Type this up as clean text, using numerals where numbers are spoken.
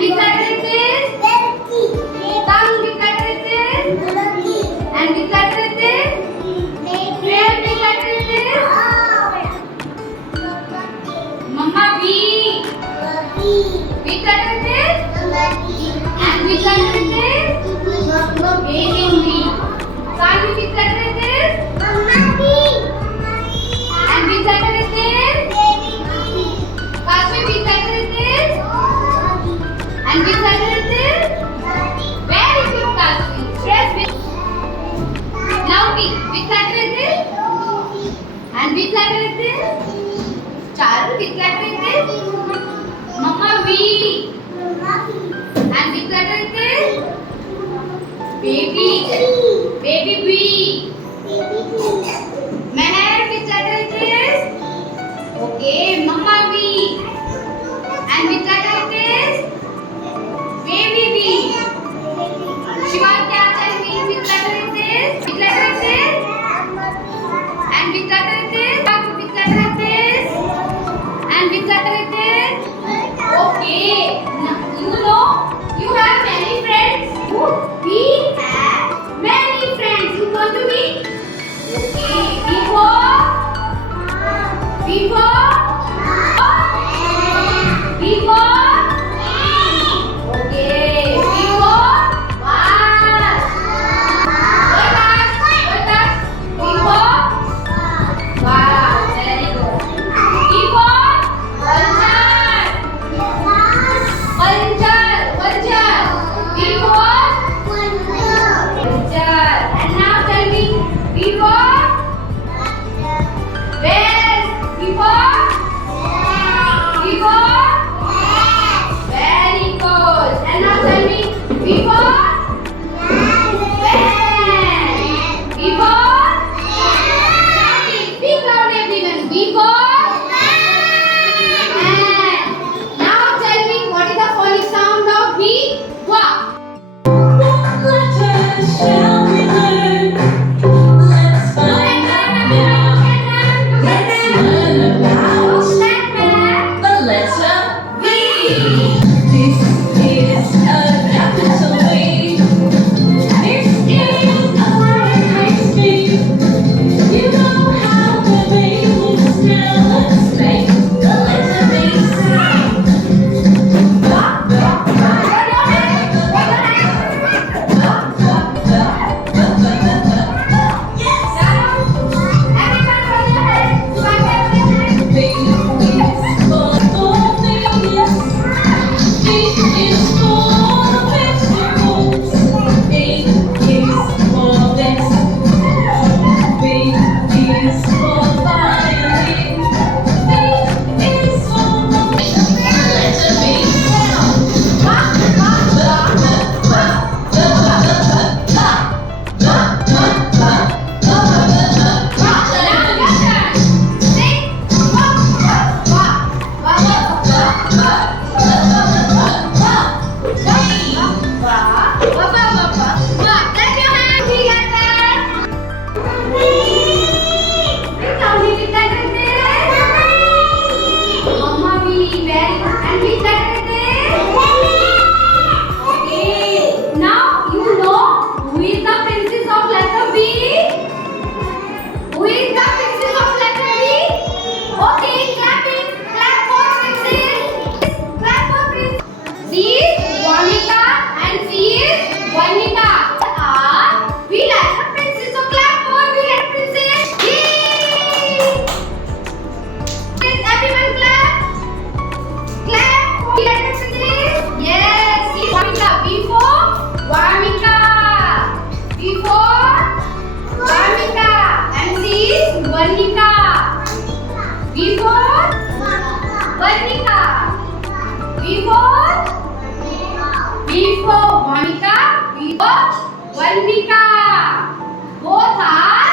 which letter is this? Tongue, which letter is this? And which letter is this? Tail, which letter is this? Mama, V. Which letter is this? And which letter is this? Baby, V. Son, which letter is this? And which letter is this? Kasmi, which letter is this? And which letter is this? Very good, Kasmi. Stress with. Now P. Which letter is this? And which letter is this? Charu, which letter is this? Mama, V. And which letter is this? Baby. Baby B. Meher, which letter is this? Okay, Mama B. And which letter is this? Baby B. Shiva, tell me which letter is this? Which letter is this? And which letter is this? Which letter is this? And which letter is this? Okay. Now, you know you have many friends. We have many friends. You want to be? Okay. Before. Okay. Before. What else? Before. Wow. Very good. Before. Panchar. Before. And now tell me, before where? Before very good. And now tell me, before when? Before speak loud everyone. Before when? Now tell me, what is the phonic sound of B? Wa. Shall we learn? Let's find out now. Let's learn about the letter V. This is a capital V. This is a lowercase v. You know how the V looks now. Let's make the letter V sound. Ba, ba, ba. Monica, before Varnika. Both are